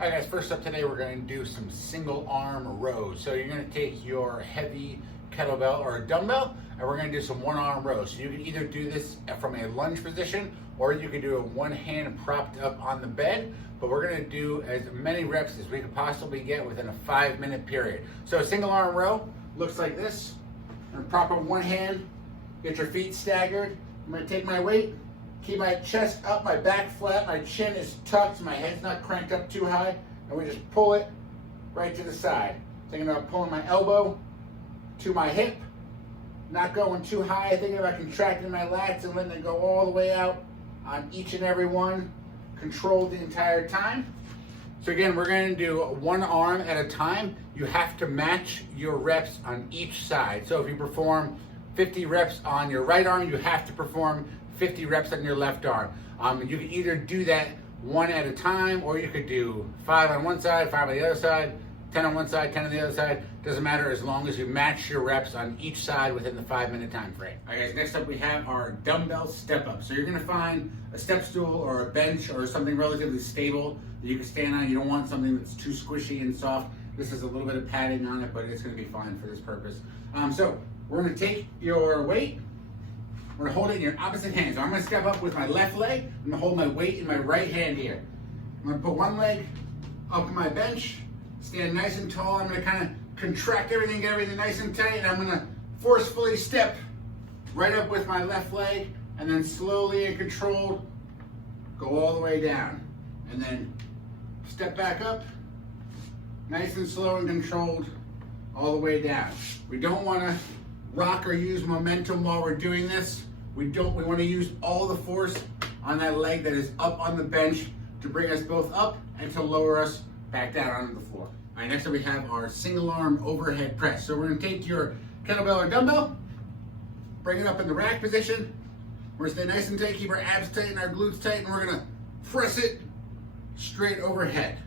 All right guys, first up today we're going to do some single arm rows. So you're going to take your heavy kettlebell or a dumbbell and we're going to do some one arm rows. So you can either do this from a lunge position or you can do it one hand propped up on the bed, but we're going to do as many reps as we can possibly get within a 5-minute period. So a single arm row looks like this. I'm going to prop up one hand, get your feet staggered. I'm going to take my weight, keep my chest up, my back flat, my chin is tucked, my head's not cranked up too high, and we just pull it right to the side. Thinking about pulling my elbow to my hip, not going too high, thinking about contracting my lats and letting it go all the way out on each and every one, controlled the entire time. So again, we're going to do one arm at a time. You have to match your reps on each side. So if you perform 50 reps on your right arm, you have to perform 50 reps on your left arm. You can either do that one at a time, or you could do 5 on one side, 5 on the other side, 10 on one side, 10 on the other side. Doesn't matter as long as you match your reps on each side within the 5-minute time frame. All right guys, next up we have our dumbbell step up. So you're gonna find a step stool or a bench or something relatively stable that you can stand on. You don't want something that's too squishy and soft. This is a little bit of padding on it, but it's gonna be fine for this purpose. So we're gonna take your weight, we're gonna hold it in your opposite hand. So I'm gonna step up with my left leg. I'm gonna hold my weight in my right hand here. I'm gonna put one leg up on my bench, stand nice and tall. I'm gonna kind of contract everything, get everything nice and tight, and I'm gonna forcefully step right up with my left leg, and then slowly and controlled, go all the way down. And then step back up, nice and slow and controlled, all the way down. We don't wanna rock or use momentum while we're doing this. We want to use all the force on that leg that is up on the bench to bring us both up and to lower us back down onto the floor. All right, next up we have our single arm overhead press. So we're going to take your kettlebell or dumbbell, bring it up in the rack position. We're going to stay nice and tight, keep our abs tight and our glutes tight, and we're going to press it straight overhead.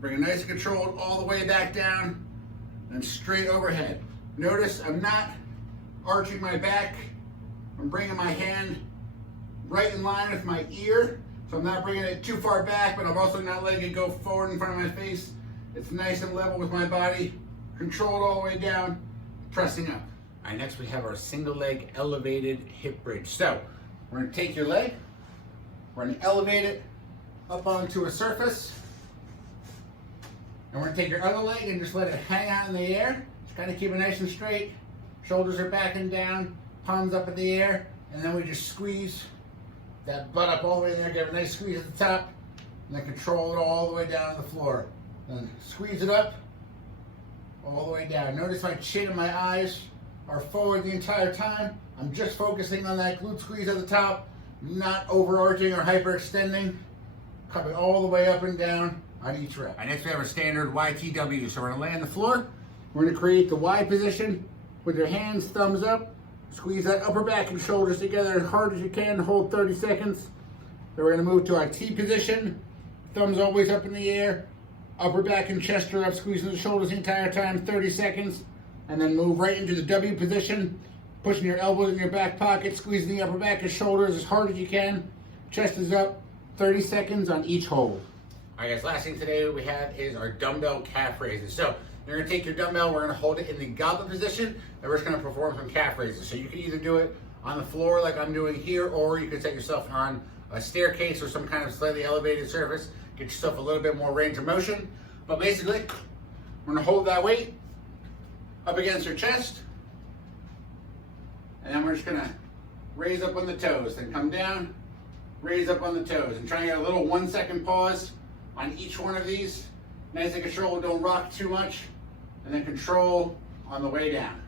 Bring it nice and controlled all the way back down and straight overhead. Notice I'm not arching my back. I'm bringing my hand right in line with my ear. So I'm not bringing it too far back, but I'm also not letting it go forward in front of my face. It's nice and level with my body, controlled all the way down, pressing up. All right, next we have our single leg elevated hip bridge. So we're gonna take your leg, we're gonna elevate it up onto a surface, and we're gonna take your other leg and just let it hang out in the air. Just kind of keep it nice and straight. Shoulders are back and down, palms up in the air, and then we just squeeze that butt up all the way in there, give it a nice squeeze at the top, and then control it all the way down to the floor. Then squeeze it up, all the way down. Notice my chin and my eyes are forward the entire time. I'm just focusing on that glute squeeze at the top, not overarching or hyperextending, coming all the way up and down on each rep. And next we have our standard YTW. So we're gonna lay on the floor, we're gonna create the Y position, with your hands, thumbs up, squeeze that upper back and shoulders together as hard as you can, hold 30 seconds. Then we're gonna move to our T position, thumbs always up in the air, upper back and chest are up, squeezing the shoulders the entire time, 30 seconds. And then move right into the W position, pushing your elbows in your back pocket, squeezing the upper back and shoulders as hard as you can. Chest is up, 30 seconds on each hold. All right guys, last thing today we have is our dumbbell calf raises. So you're gonna take your dumbbell, we're gonna hold it in the goblet position, and we're just gonna perform some calf raises. So you can either do it on the floor like I'm doing here, or you can set yourself on a staircase or some kind of slightly elevated surface, get yourself a little bit more range of motion. But basically, we're gonna hold that weight up against your chest, and then we're just gonna raise up on the toes, then come down, raise up on the toes, and try and get a little 1-second pause on each one of these. Nice and controlled, don't rock too much. And then control on the way down.